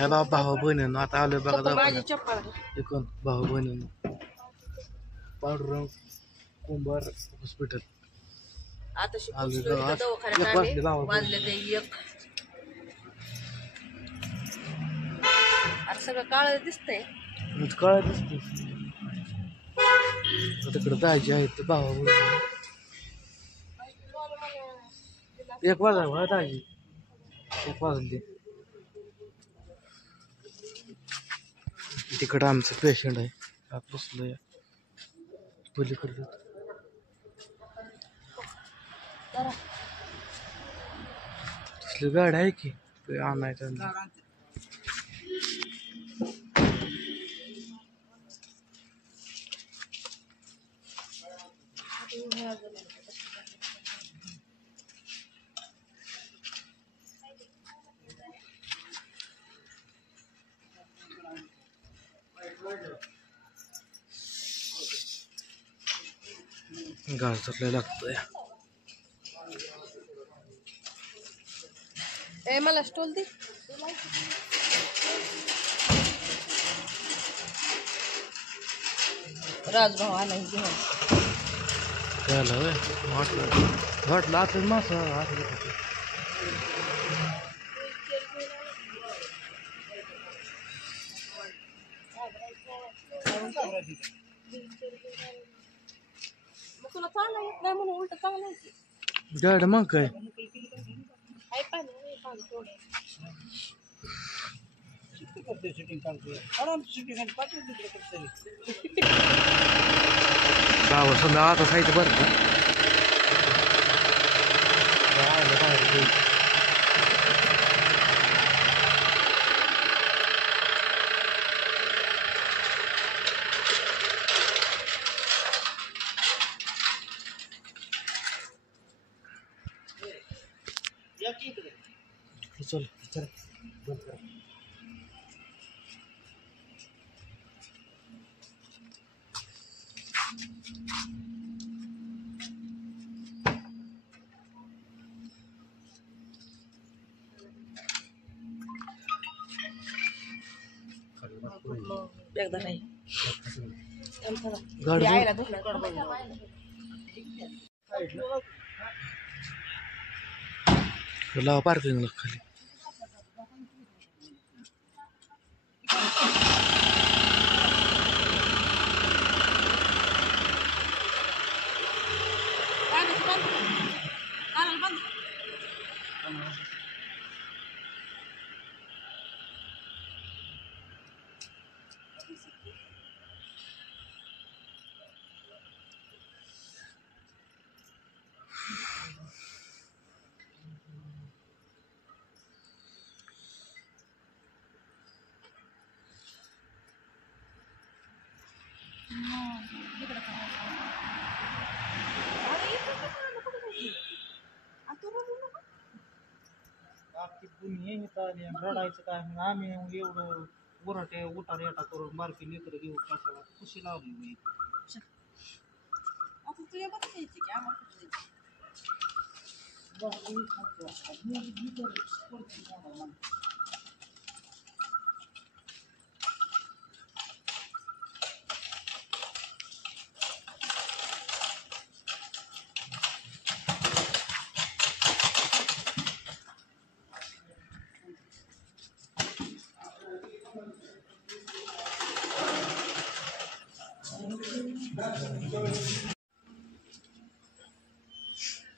हाय बाबा भाऊ बहिणींनो आता आलोय बघा माझी दवाखान्यात. चप्पल एकूण भाऊ बहिणींनो पांडुरंग कुंभार हॉस्पिटल आता आलोय पोचलो बघा. इथं दवाखान्यात एक वाजले आम्ही. भाऊ वाजले ते 1. आता सगळं काळ दिसतंय. कळत दिसते तिकडे जायचे आहेत ते भाऊ बहिणी. 1 वाजा दाजी 1 वाजले. तिकडं आमचं पेशंट आहे बसलोय पलीकडे. तसली गाडी आहे की आणायचं. घास धरला लागतोय. मला स्टोल दे. राजभाऊ आला घेऊन. त्याला वाटलं आता मासा मग तुला चांगला येत नाही म्हणून उलट चांगला आहे. गाडी मग काय गावा समजा आता साहित्य बरं का चल चल एकदा नाही गाडी यायला लावा पार्किंगला खाली. रडायचं काय मग आम्ही एवढं उराटे उठार येटा करून बारकी लेकरं घेऊ कशाला खुशी लावली मी. आता तुझ्या बघ की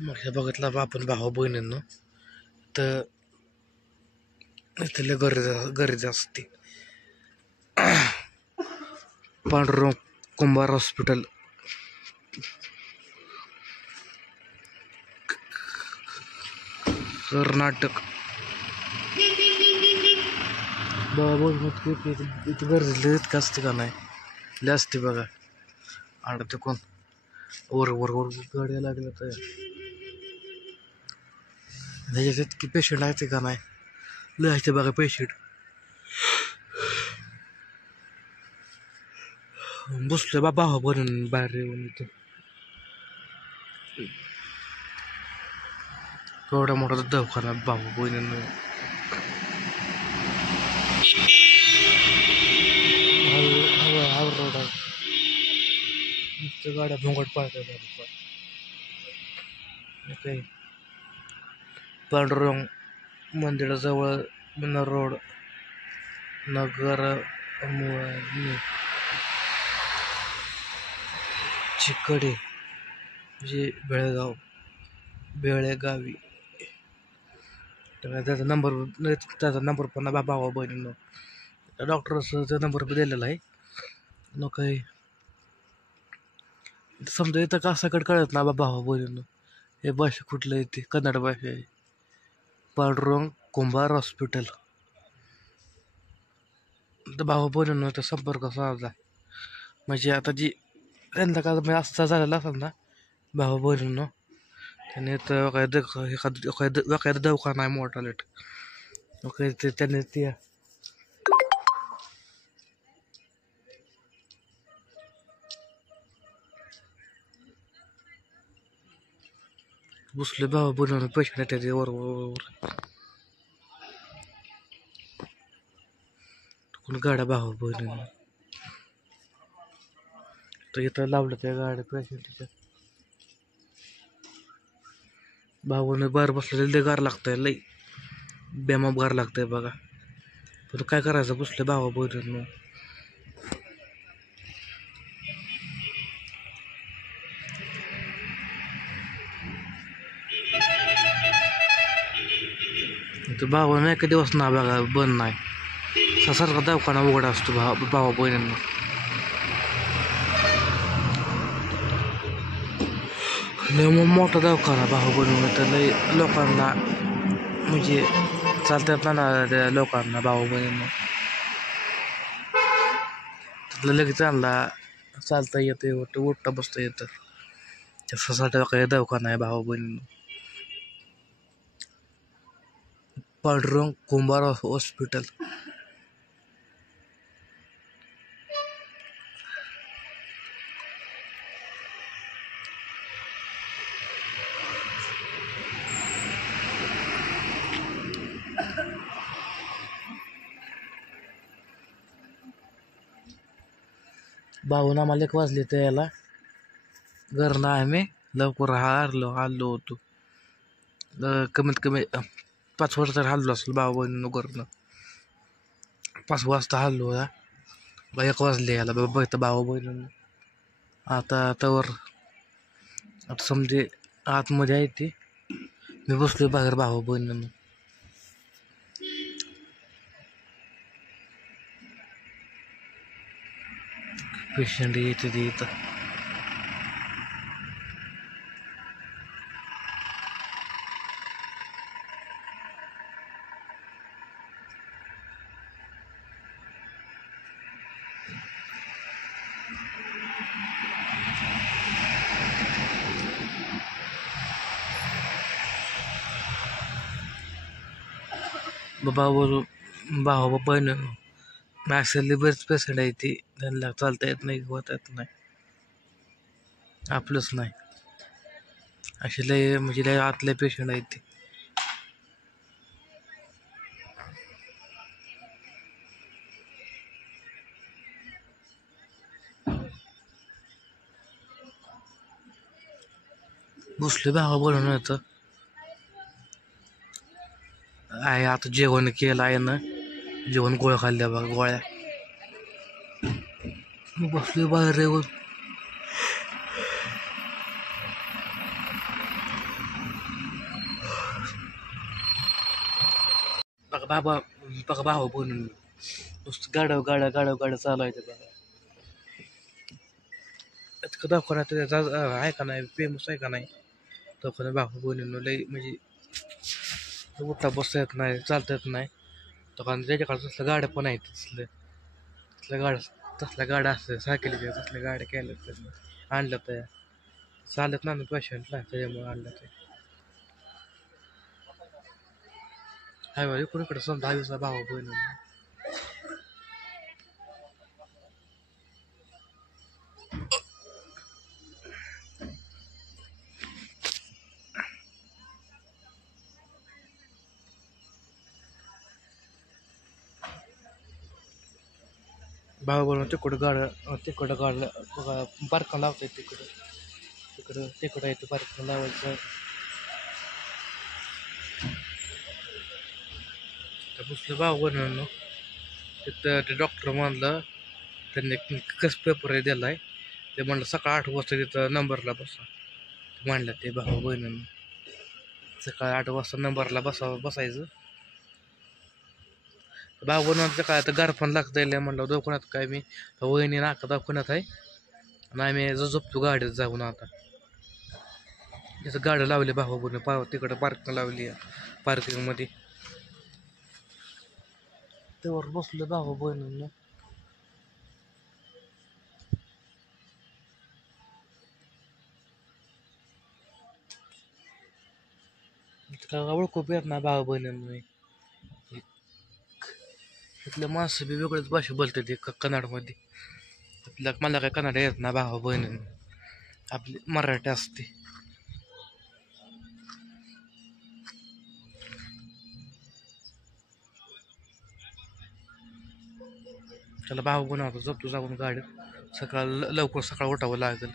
मग हे बघितलं बा आपण भाऊ बहिणींनो तर इथले गरज असते. पांडुरंग कुंभार हॉस्पिटल कर्नाटक. बाबा इथं गरजेलं इतकं असते का नाही लय असते बघा. आणि ते कोण वर वर वर गाड्या लागल्या तर त्याच्यात इतकी पेशंट आहेत का नाही लय असते बघा पेशंट. बसलोय बा भावा बनून बाहेर येऊन इथं. केवढा मोठा दवाखाना भाऊ बहिणींना. गाड्या भोंगट पाळतात काही पांडुरंग मंदिराजवळ मिनर रोड नगर चिकडे म्हणजे बेळगावी त्याचा नंबर पण भावा बहिणीनं डॉक्टरचा नंबर पण दिलेला आहे न काही समजा इथं कासाकडे कळत ना भावा बहिणीनं हे भाषा कुठलं आहे ते कन्नड भाषा आहे पांडुरंग कुंभार हॉस्पिटल तर भावा बहिणीनं तर संपर्क साधला म्हणजे आता जी त्यांना का म्हणजे असं झालेला असेल ना भावा बहिणीनं त्याने तर एखादा दवाखाना आहे मोठा लेट ते त्याने ते बसले भावा बहिणीनं पैसे नाही त्याचे वर गाड्या भावा बहिणीनं तर इथं लावलं त्या गाड्या पेशंटच्या भावानं बाहेर बसलेलं लय गार लागतंय लय बेमाप गार लागतंय बघा पण काय करायचं बसले भावा बहिणीनं तर भावानं एका दिवस ना बघा बंद नाही सारखा दवाखाना उघडा असतो भावा बहिणींना लय मोठा दवाखाना भावा बहिणीनं तर लय लोकांना म्हणजे चालतात ना त्या लोकांना भावा बहिणींना तिथलं लगेच आणला चालता येतं उठता बसता येतं त्यासाठी काही दवाखाना आहे भावा बहिणीनं पांडुरंग कुंभार हॉस्पिटल भाऊन आम्हाला 1 वाजले तर याला घरनं आम्ही लवकर हल्लो होतो कमीत कमी 5 वर्ष तर हल्लो असेल भाऊ बहिणीनं घरनं 5 वाजता हल्लो 1 वाजले याला बघतं भाऊ बहिणीनं आता समजे आतमध्ये आहे ती मी बसलोय बाहेर भाऊ बहिणीनं पेशंट येते ते इथं भाऊ बहिणीनं मॅक्सिली बरेच पेशंट आहे ती त्यांना चालता येत नाही होता येत नाही आपलंच नाही असे लय म्हणजे लय आतले पेशंट आहेत ते बसले भावा बोलून येतं आहे आता जेवण केलं आहे ना जेवण गोळ्या खाल्ल्या बघा गोळ्या बसले बाहेर येऊन बघा भावा बोलून नुसतं गाड्या चालवायचं बघा इतकं दवाखान्यात आहे का नाही फेमस आहे का नाही दवाखान्यात भावा बोलून लय म्हणजे उठता बसता येत नाही चालता येत नाही दवाखान्यात त्याच्याकडे तसल्या गाड्या पण आहेत तसल्या गाड्या असतात सायकलीच्या तसल्या गाड्या केल्या त्यांनी आणल्या त्या चालत ना पेशंटला त्याच्यामुळे आणलं ते हाय बा इकडे समजा 10 भावा बहिणी भाऊ बनवून तिकडं गाड बारका लावताय तिकडं येतं बारका लावायचं. तर बसलं भाऊ बनवून तिथं ते डॉक्टर म्हणलं त्यांनी कसं पेपर दिला आहे ते म्हणलं सकाळ 8 वाजता तिथं नंबरला बसा म्हणलं ते भाऊ बहिणीनं. सकाळी 8 वाजता नंबरला बसायचं. भाऊ बनवून सकाळी आता गारफण लागता म्हणलं दवाखान्यात काय मी वहिनी नाका दवाखान्यात आहे आणि आम्ही झोपतो गाडीत जाऊन. आता तिथं गाडी लावली भाऊ बनवून तिकडं पार्किंग लावली पार्किंगमध्ये. त्यावर बसलं भाऊ बहिणीनं. ओळखू बी येत ना भाऊ बहिणींनी. इथल्या माणसं बी वेगळ्याच भाषा बोलते ते कन्नडमध्ये. मला काय कन्नड येत ना भाऊ बहिणींनी, आपली मराठी असते. त्याला भाऊ बनवतो झोपतो जाऊन गाडीत. सकाळ उठावं लागेल.